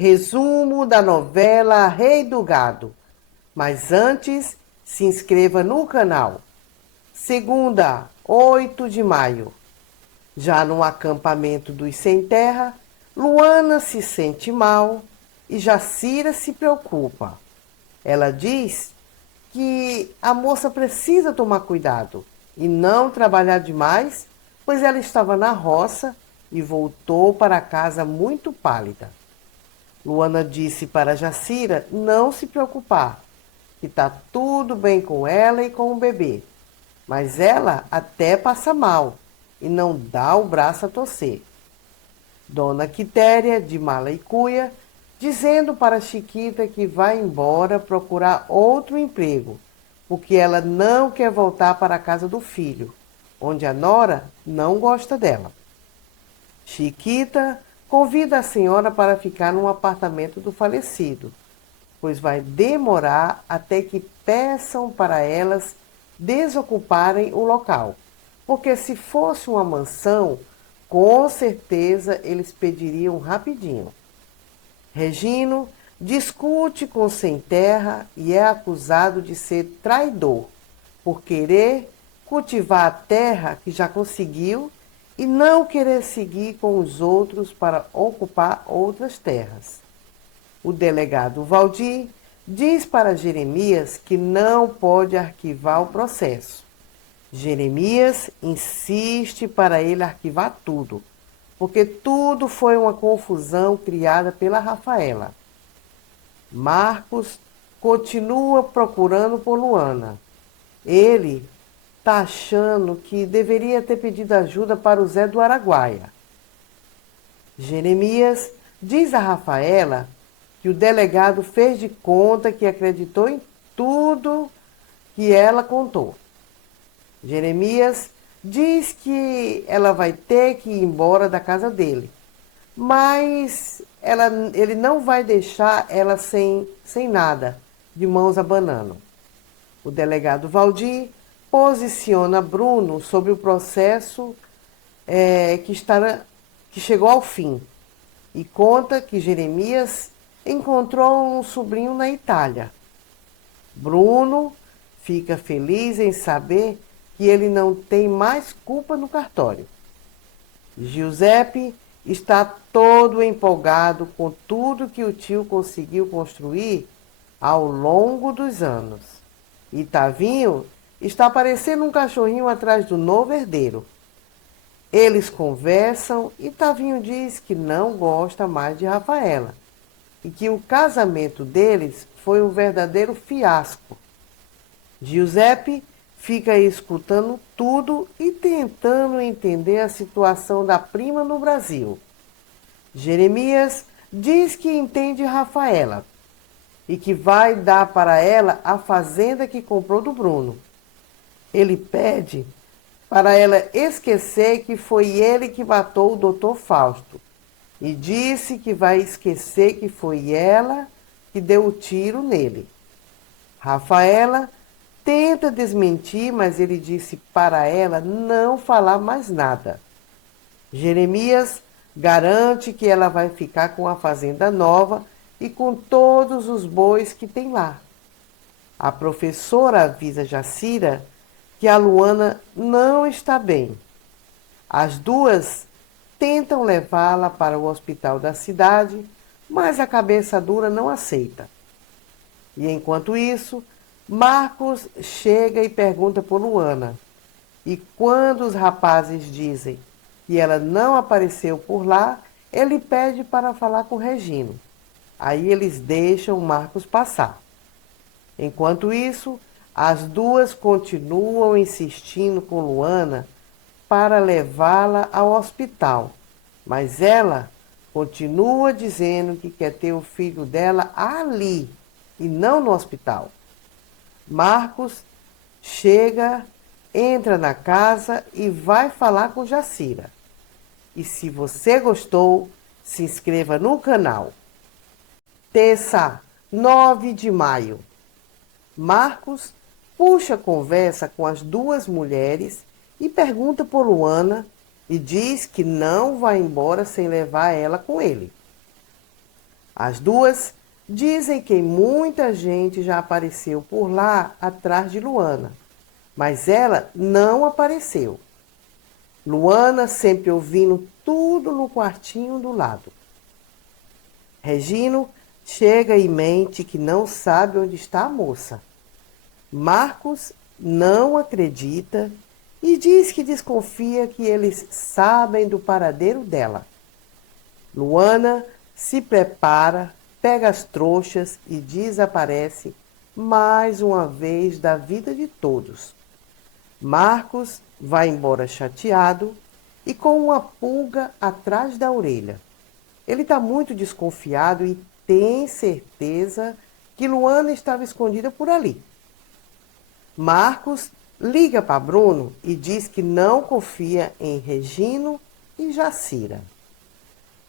Resumo da novela Rei do Gado. Mas antes, se inscreva no canal. Segunda, 8 de maio. Já no acampamento dos Sem Terra, Luana se sente mal e Jacira se preocupa. Ela diz que a moça precisa tomar cuidado e não trabalhar demais, pois ela estava na roça e voltou para casa muito pálida. Luana disse para Jacira não se preocupar, que está tudo bem com ela e com o bebê. Mas ela até passa mal e não dá o braço a torcer. Dona Quitéria, de mala e cuia, dizendo para Chiquita que vai embora procurar outro emprego, porque ela não quer voltar para a casa do filho, onde a nora não gosta dela. Chiquita convida a senhora para ficar num apartamento do falecido, pois vai demorar até que peçam para elas desocuparem o local. Porque se fosse uma mansão, com certeza eles pediriam rapidinho. Regino discute com Sem Terra e é acusado de ser traidor, por querer cultivar a terra que já conseguiu e não querer seguir com os outros para ocupar outras terras. O delegado Valdir diz para Jeremias que não pode arquivar o processo. Jeremias insiste para ele arquivar tudo, porque tudo foi uma confusão criada pela Rafaela. Marcos continua procurando por Luana. Ele está achando que deveria ter pedido ajuda para o Zé do Araguaia. Jeremias diz a Rafaela que o delegado fez de conta que acreditou em tudo que ela contou. Jeremias diz que ela vai ter que ir embora da casa dele, mas ele não vai deixar ela sem nada, de mãos abanando. O delegado Valdir posiciona Bruno sobre o processo que chegou ao fim e conta que Jeremias encontrou um sobrinho na Itália. Bruno fica feliz em saber que ele não tem mais culpa no cartório. Giuseppe está todo empolgado com tudo que o tio conseguiu construir ao longo dos anos. E Tavinho está parecendo um cachorrinho atrás do novo herdeiro. Eles conversam e Tavinho diz que não gosta mais de Rafaela e que o casamento deles foi um verdadeiro fiasco. Giuseppe fica escutando tudo e tentando entender a situação da prima no Brasil. Jeremias diz que entende Rafaela e que vai dar para ela a fazenda que comprou do Bruno. Ele pede para ela esquecer que foi ele que matou o Dr. Fausto e disse que vai esquecer que foi ela que deu o tiro nele. Rafaela tenta desmentir, mas ele disse para ela não falar mais nada. Jeremias garante que ela vai ficar com a fazenda nova e com todos os bois que tem lá. A professora avisa Jacira que a Luana não está bem. As duas tentam levá-la para o hospital da cidade, mas a cabeça dura não aceita. E enquanto isso, Marcos chega e pergunta por Luana. E quando os rapazes dizem que ela não apareceu por lá, ele pede para falar com Regino. Aí eles deixam Marcos passar. Enquanto isso, as duas continuam insistindo com Luana para levá-la ao hospital. Mas ela continua dizendo que quer ter o filho dela ali e não no hospital. Marcos chega, entra na casa e vai falar com Jacira. E se você gostou, se inscreva no canal. Terça, 9 de maio. Marcos puxa conversa com as duas mulheres e pergunta por Luana e diz que não vai embora sem levar ela com ele. As duas dizem que muita gente já apareceu por lá atrás de Luana, mas ela não apareceu. Luana sempre ouvindo tudo no quartinho do lado. Regino chega e mente que não sabe onde está a moça. Marcos não acredita e diz que desconfia que eles sabem do paradeiro dela. Luana se prepara, pega as trouxas e desaparece mais uma vez da vida de todos. Marcos vai embora chateado e com uma pulga atrás da orelha. Ele está muito desconfiado e tem certeza que Luana estava escondida por ali. Marcos liga para Bruno e diz que não confia em Regino e Jacira.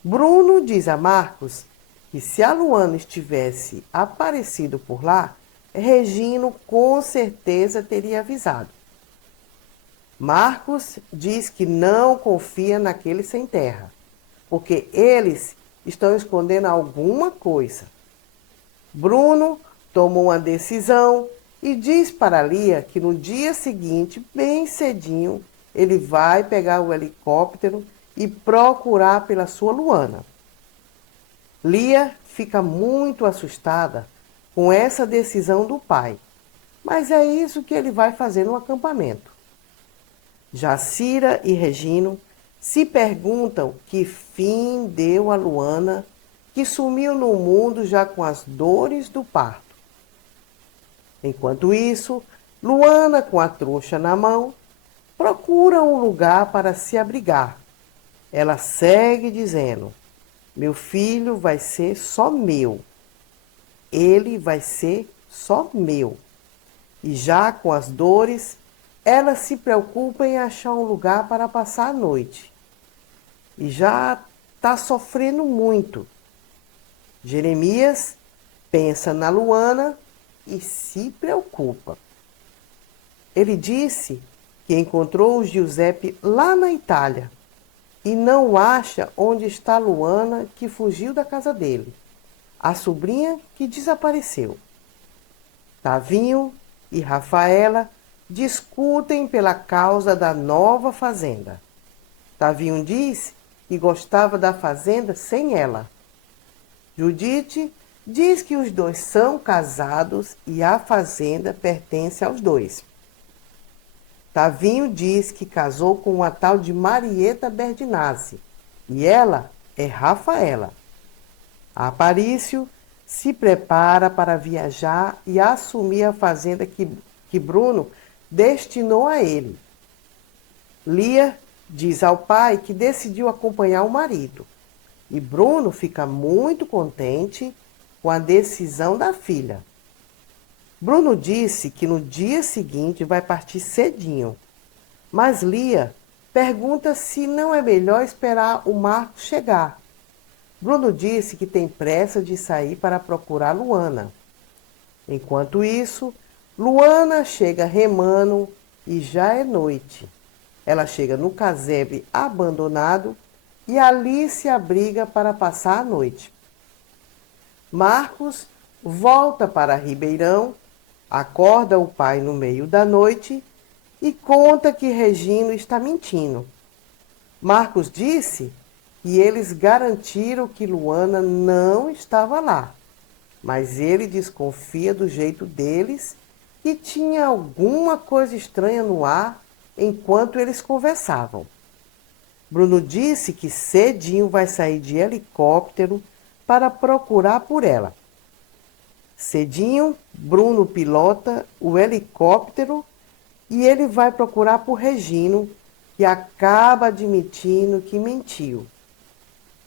Bruno diz a Marcos que se a Luana estivesse aparecido por lá, Regino com certeza teria avisado. Marcos diz que não confia naquele sem terra, porque eles estão escondendo alguma coisa. Bruno tomou uma decisão e diz para Lia que no dia seguinte, bem cedinho, ele vai pegar o helicóptero e procurar pela sua Luana. Lia fica muito assustada com essa decisão do pai, mas é isso que ele vai fazer no acampamento. Jacira e Regino se perguntam que fim deu a Luana, que sumiu no mundo já com as dores do parto. Enquanto isso, Luana, com a trouxa na mão, procura um lugar para se abrigar. Ela segue dizendo: meu filho vai ser só meu. Ele vai ser só meu. E já com as dores, ela se preocupa em achar um lugar para passar a noite. E já está sofrendo muito. Jeremias pensa na Luana e se preocupa. Ele disse que encontrou o Giuseppe lá na Itália e não acha onde está Luana, que fugiu da casa dele, a sobrinha que desapareceu. Tavinho e Rafaela discutem pela causa da nova fazenda. Tavinho diz que gostava da fazenda sem ela. Judite diz que os dois são casados e a fazenda pertence aos dois. Tavinho diz que casou com uma tal de Marieta Berdinazzi e ela é Rafaela. Aparício se prepara para viajar e assumir a fazenda que Bruno destinou a ele. Lia diz ao pai que decidiu acompanhar o marido e Bruno fica muito contente com a decisão da filha. Bruno disse que no dia seguinte vai partir cedinho, mas Lia pergunta se não é melhor esperar o Marcos chegar. Bruno disse que tem pressa de sair para procurar Luana. Enquanto isso, Luana chega remando e já é noite. Ela chega no casebre abandonado e ali se abriga para passar a noite. Marcos volta para Ribeirão, acorda o pai no meio da noite e conta que Regino está mentindo. Marcos disse que eles garantiram que Luana não estava lá, mas ele desconfia do jeito deles e tinha alguma coisa estranha no ar enquanto eles conversavam. Bruno disse que cedinho vai sair de helicóptero para procurar por ela. Cedinho, Bruno pilota o helicóptero e ele vai procurar por Regino, que acaba admitindo que mentiu.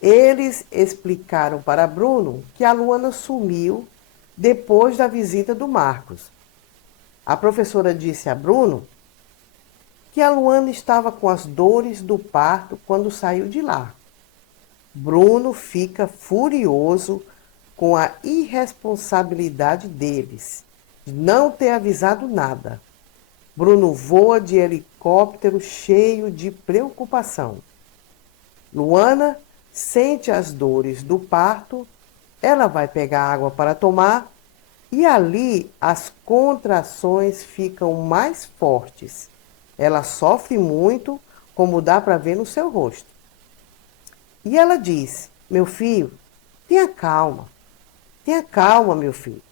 Eles explicaram para Bruno que a Luana sumiu depois da visita do Marcos. A professora disse a Bruno que a Luana estava com as dores do parto quando saiu de lá. Bruno fica furioso com a irresponsabilidade deles, de não ter avisado nada. Bruno voa de helicóptero cheio de preocupação. Luana sente as dores do parto, ela vai pegar água para tomar e ali as contrações ficam mais fortes. Ela sofre muito, como dá para ver no seu rosto. E ela diz: Meu filho, tenha calma, meu filho.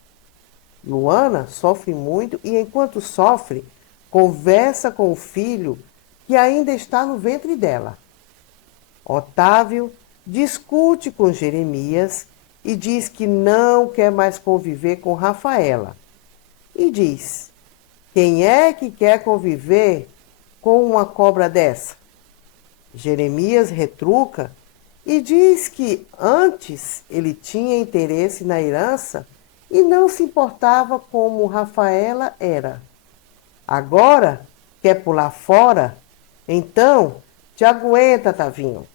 Luana sofre muito e, enquanto sofre, conversa com o filho que ainda está no ventre dela. Otávio discute com Jeremias e diz que não quer mais conviver com Rafaela. E diz: Quem é que quer conviver com uma cobra dessa? Jeremias retruca e diz que antes ele tinha interesse na herança e não se importava como Rafaela era. Agora quer pular fora? Então, te aguenta, Tavinho.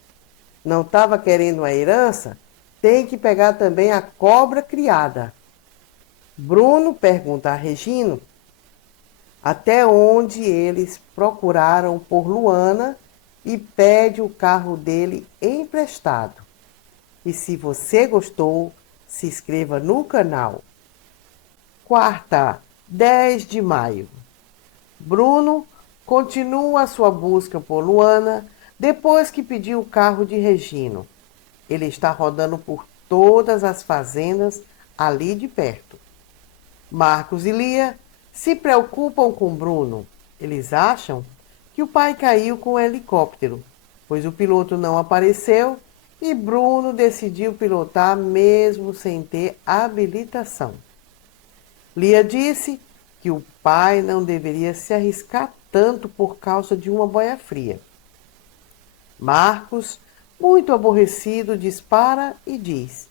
Não estava querendo a herança? Tem que pegar também a cobra criada. Bruno pergunta a Regino até onde eles procuraram por Luana e pede o carro dele emprestado. E se você gostou, se inscreva no canal. Quarta, 10 de maio. Bruno continua a sua busca por Luana depois que pediu o carro de Regino. Ele está rodando por todas as fazendas ali de perto. Marcos e Lia se preocupam com Bruno. Eles acham que o pai caiu com o helicóptero, pois o piloto não apareceu e Bruno decidiu pilotar mesmo sem ter habilitação. Lia disse que o pai não deveria se arriscar tanto por causa de uma boia fria. Marcos, muito aborrecido, dispara e diz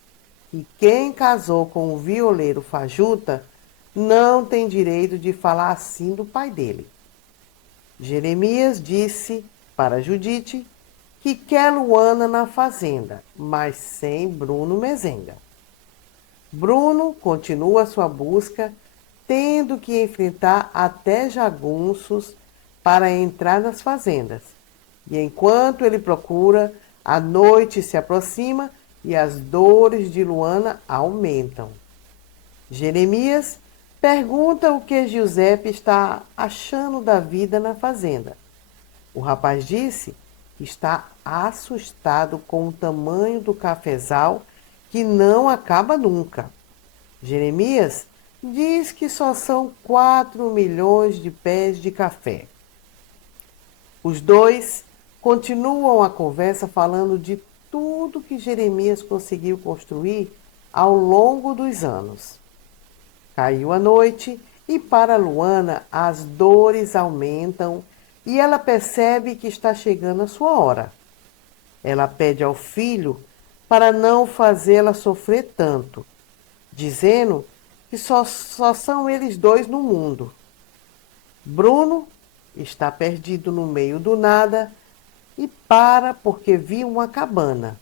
que quem casou com o violeiro fajuta não tem direito de falar assim do pai dele. Jeremias disse para Judite que quer Luana na fazenda, mas sem Bruno Mezenga. Bruno continua sua busca, tendo que enfrentar até jagunços para entrar nas fazendas. E enquanto ele procura, a noite se aproxima e as dores de Luana aumentam. Jeremias pergunta o que Giuseppe está achando da vida na fazenda. O rapaz disse que está assustado com o tamanho do cafezal que não acaba nunca. Jeremias diz que só são 4 milhões de pés de café. Os dois continuam a conversa falando de tudo que Jeremias conseguiu construir ao longo dos anos. Caiu a noite e para Luana as dores aumentam e ela percebe que está chegando a sua hora. Ela pede ao filho para não fazê-la sofrer tanto, dizendo que só são eles dois no mundo. Bruno está perdido no meio do nada e para porque viu uma cabana.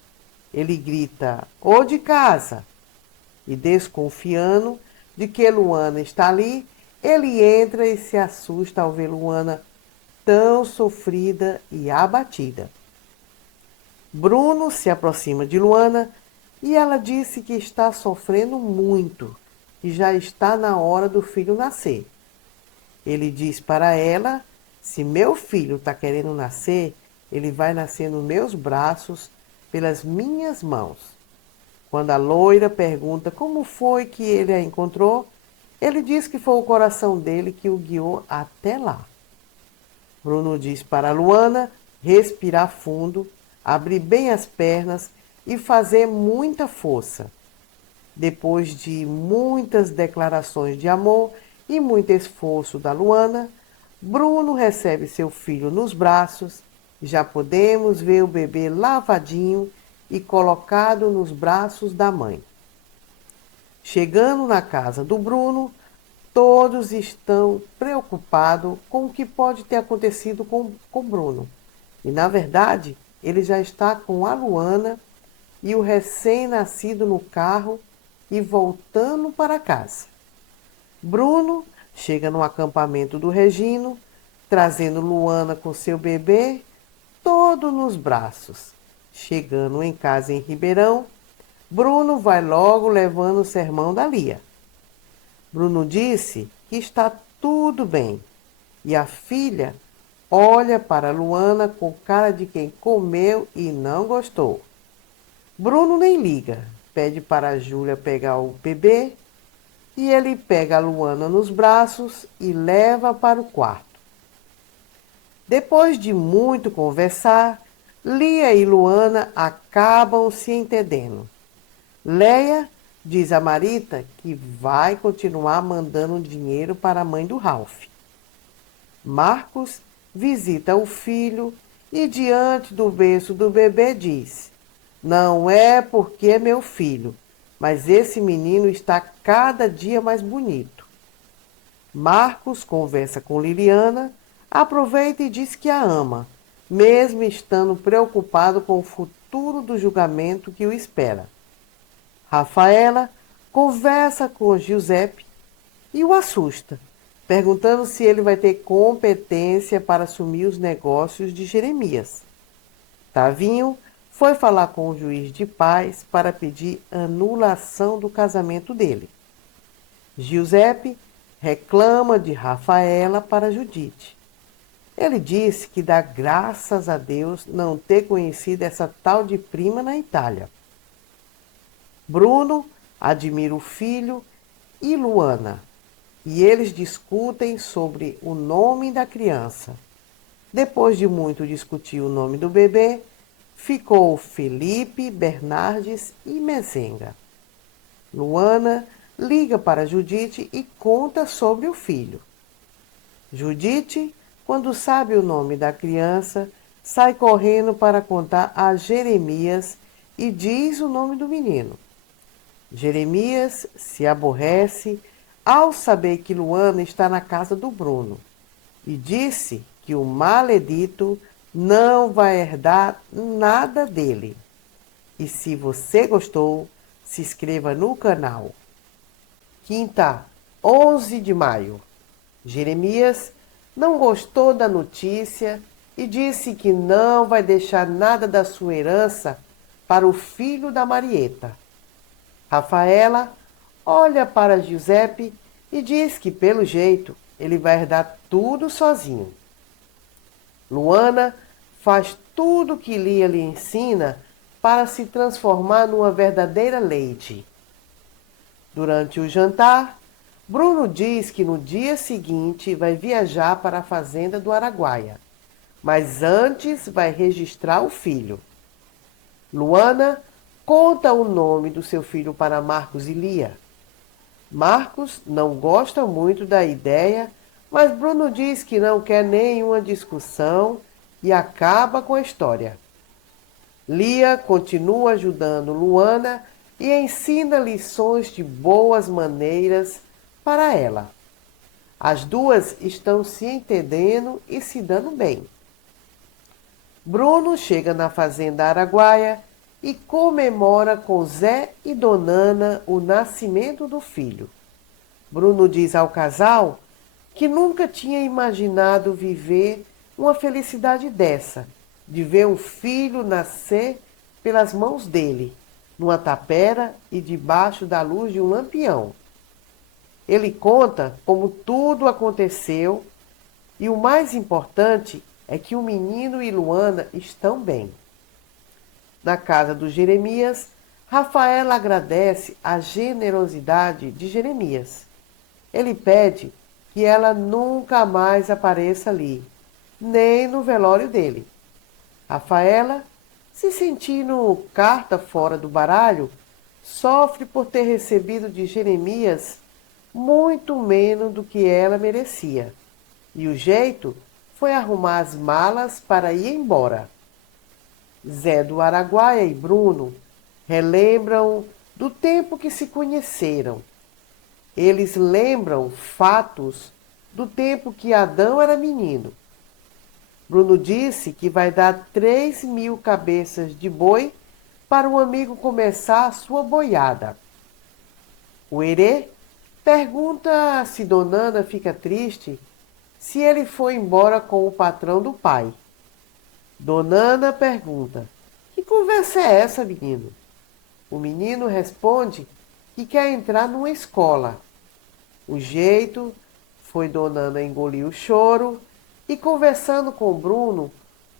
Ele grita: "Ô de casa!" E desconfiando de que Luana está ali, ele entra e se assusta ao ver Luana tão sofrida e abatida. Bruno se aproxima de Luana e ela disse que está sofrendo muito e já está na hora do filho nascer. Ele diz para ela: se meu filho está querendo nascer, ele vai nascer nos meus braços, pelas minhas mãos. Quando a loira pergunta como foi que ele a encontrou, ele diz que foi o coração dele que o guiou até lá. Bruno diz para Luana respirar fundo, abrir bem as pernas e fazer muita força. Depois de muitas declarações de amor e muito esforço da Luana, Bruno recebe seu filho nos braços e já podemos ver o bebê lavadinho e colocado nos braços da mãe. Chegando na casa do Bruno, todos estão preocupados com o que pode ter acontecido com Bruno. E, na verdade, ele já está com a Luana e o recém-nascido no carro e voltando para casa. Bruno chega no acampamento do Regino, trazendo Luana com seu bebê todo nos braços. Chegando em casa em Ribeirão, Bruno vai logo levando o sermão da Lia. Bruno disse que está tudo bem e a filha olha para Luana com cara de quem comeu e não gostou. Bruno nem liga, pede para a Júlia pegar o bebê e ele pega a Luana nos braços e leva para o quarto. Depois de muito conversar, Lia e Luana acabam se entendendo. Leia diz a Marita que vai continuar mandando dinheiro para a mãe do Ralph. Marcos visita o filho e, diante do berço do bebê, diz: Não é porque é meu filho, mas esse menino está cada dia mais bonito. Marcos conversa com Liliana, aproveita e diz que a ama, mesmo estando preocupado com o futuro do julgamento que o espera. Rafaela conversa com Giuseppe e o assusta, perguntando se ele vai ter competência para assumir os negócios de Jeremias. Tavinho foi falar com o juiz de paz para pedir anulação do casamento dele. Giuseppe reclama de Rafaela para Judite. Ele disse que dá graças a Deus não ter conhecido essa tal de prima na Itália. Bruno admira o filho e Luana, e eles discutem sobre o nome da criança. Depois de muito discutir o nome do bebê, ficou Felipe, Bernardes e Mezenga. Luana liga para Judite e conta sobre o filho. Judite, quando sabe o nome da criança, sai correndo para contar a Jeremias e diz o nome do menino. Jeremias se aborrece ao saber que Luana está na casa do Bruno e disse que o maledito não vai herdar nada dele. E se você gostou, se inscreva no canal. Quinta, 11 de maio. Jeremias não gostou da notícia e disse que não vai deixar nada da sua herança para o filho da Marieta. Rafaela olha para Giuseppe e diz que, pelo jeito, ele vai herdar tudo sozinho. Luana faz tudo o que Lia lhe ensina para se transformar numa verdadeira lady. Durante o jantar, Bruno diz que no dia seguinte vai viajar para a fazenda do Araguaia, mas antes vai registrar o filho. Luana conta o nome do seu filho para Marcos e Lia. Marcos não gosta muito da ideia, mas Bruno diz que não quer nenhuma discussão e acaba com a história. Lia continua ajudando Luana e ensina lições de boas maneiras para ela. As duas estão se entendendo e se dando bem. Bruno chega na fazenda Araguaia e comemora com Zé e Donana o nascimento do filho. Bruno diz ao casal que nunca tinha imaginado viver uma felicidade dessa, de ver um filho nascer pelas mãos dele, numa tapera e debaixo da luz de um lampião. Ele conta como tudo aconteceu e o mais importante é que o menino e Luana estão bem. Na casa do Jeremias, Rafaela agradece a generosidade de Jeremias. Ele pede que ela nunca mais apareça ali, nem no velório dele. Rafaela, se sentindo carta fora do baralho, sofre por ter recebido de Jeremias muito menos do que ela merecia. E o jeito foi arrumar as malas para ir embora. Zé do Araguaia e Bruno relembram do tempo que se conheceram. Eles lembram fatos do tempo que Adão era menino. Bruno disse que vai dar 3.000 cabeças de boi para um amigo começar a sua boiada. O Herê pergunta se Donana fica triste se ele foi embora com o patrão do pai. Donana pergunta: Que conversa é essa, menino? O menino responde que quer entrar numa escola. O jeito foi Dona Ana engolir o choro e, conversando com Bruno,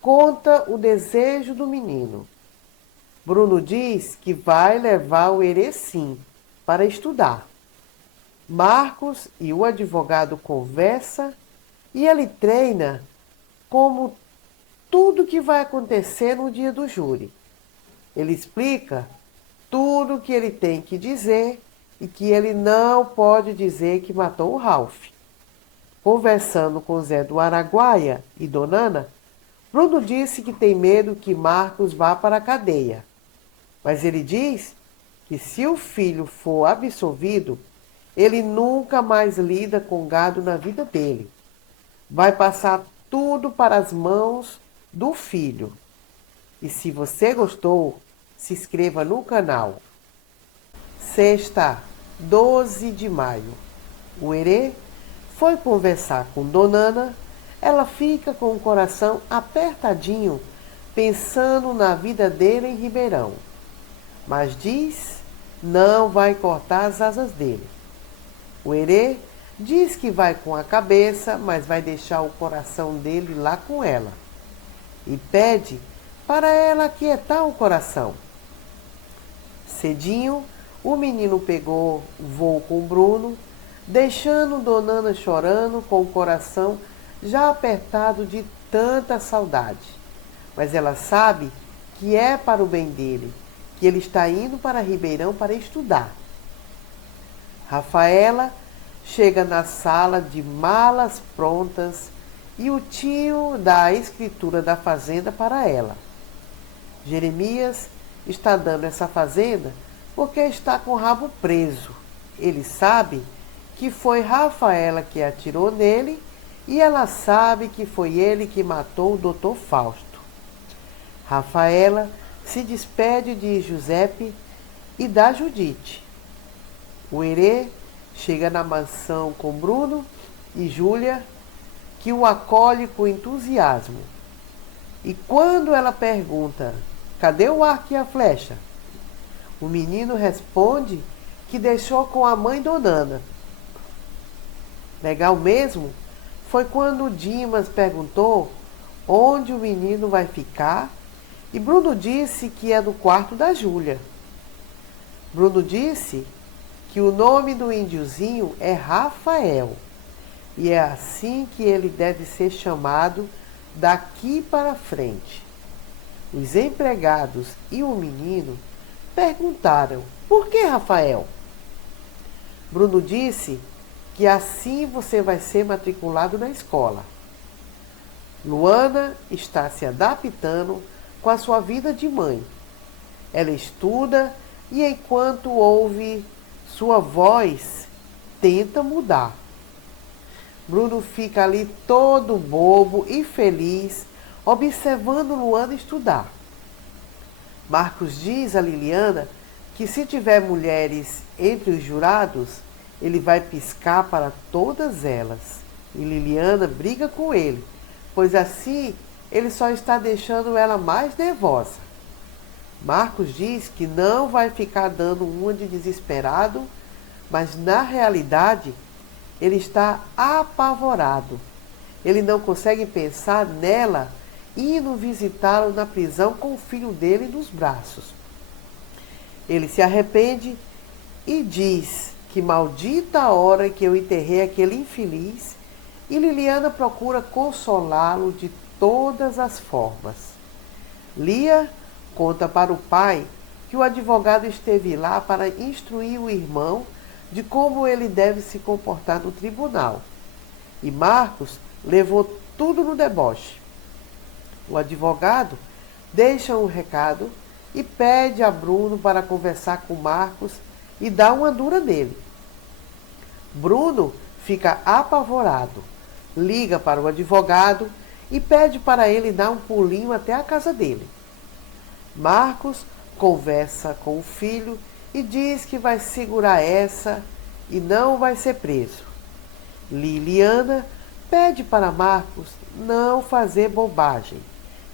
conta o desejo do menino. Bruno diz que vai levar o Herê sim, para estudar. Marcos e o advogado conversam e ele treina como tudo que vai acontecer no dia do júri. Ele explica tudo o que ele tem que dizer e que ele não pode dizer que matou o Ralph. Conversando com Zé do Araguaia e Dona Ana, Bruno disse que tem medo que Marcos vá para a cadeia. Mas ele diz que se o filho for absolvido, ele nunca mais lida com gado na vida dele. Vai passar tudo para as mãos do filho. E se você gostou, se inscreva no canal. Sexta, 12 de maio. O Herê foi conversar com Dona Ana. Ela fica com o coração apertadinho, pensando na vida dele em Ribeirão. Mas diz, não vai cortar as asas dele. O Herê diz que vai com a cabeça, mas vai deixar o coração dele lá com ela. E pede para ela aquietar o coração. Cedinho, o menino pegou voo com Bruno, deixando Dona Ana chorando com o coração já apertado de tanta saudade. Mas ela sabe que é para o bem dele, que ele está indo para Ribeirão para estudar. Rafaela chega na sala de malas prontas e o tio dá a escritura da fazenda para ela. Jeremias está dando essa fazenda porque está com o rabo preso. Ele sabe que foi Rafaela que atirou nele e ela sabe que foi ele que matou o Dr. Fausto. Rafaela se despede de Giuseppe e da Judite. O Herê chega na mansão com Bruno e Júlia, que o acolhe com entusiasmo. E quando ela pergunta, cadê o arco e a flecha? O menino responde que deixou com a mãe Dona Ana. Legal mesmo foi quando Dimas perguntou onde o menino vai ficar e Bruno disse que é no quarto da Júlia. Bruno disse que o nome do índiozinho é Rafael e é assim que ele deve ser chamado daqui para frente. Os empregados e o menino perguntaram: por que Rafael? Bruno disse que assim você vai ser matriculado na escola. Luana está se adaptando com a sua vida de mãe. Ela estuda e, enquanto ouve sua voz, tenta mudar. Bruno fica ali todo bobo e feliz, observando Luana estudar. Marcos diz a Liliana que se tiver mulheres entre os jurados, ele vai piscar para todas elas. E Liliana briga com ele, pois assim ele só está deixando ela mais nervosa. Marcos diz que não vai ficar dando uma de desesperado, mas na realidade ele está apavorado. Ele não consegue pensar nela indo visitá-lo na prisão com o filho dele nos braços. Ele se arrepende e diz que maldita a hora que eu enterrei aquele infeliz, e Liliana procura consolá-lo de todas as formas. Lia conta para o pai que o advogado esteve lá para instruir o irmão de como ele deve se comportar no tribunal. E Marcos levou tudo no deboche. O advogado deixa um recado e pede a Bruno para conversar com Marcos e dá uma dura nele. Bruno fica apavorado, liga para o advogado e pede para ele dar um pulinho até a casa dele. Marcos conversa com o filho e diz que vai segurar essa e não vai ser preso. Liliana pede para Marcos não fazer bobagem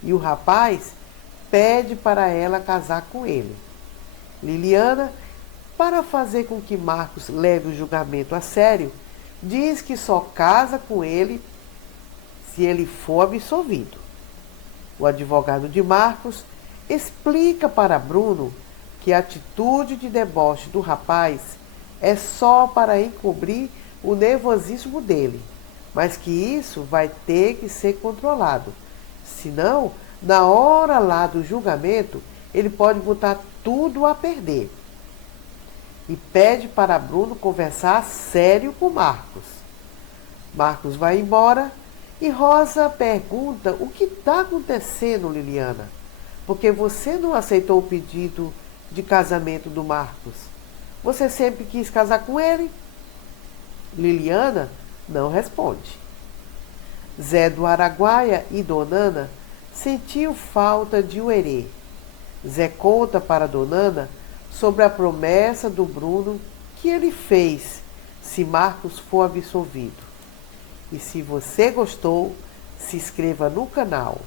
e o rapaz pede para ela casar com ele. Liliana, para fazer com que Marcos leve o julgamento a sério, diz que só casa com ele se ele for absolvido. O advogado de Marcos explica para Bruno que a atitude de deboche do rapaz é só para encobrir o nervosismo dele, mas que isso vai ter que ser controlado. Senão, na hora lá do julgamento, ele pode botar tudo a perder. E pede para Bruno conversar sério com Marcos. Marcos vai embora e Rosa pergunta o que está acontecendo, Liliana. Porque você não aceitou o pedido de casamento do Marcos. Você sempre quis casar com ele? Liliana não responde. Zé do Araguaia e Donana sentiu falta de Uerê. Zé conta para Donana sobre a promessa do Bruno que ele fez se Marcos for absolvido. E se você gostou, se inscreva no canal.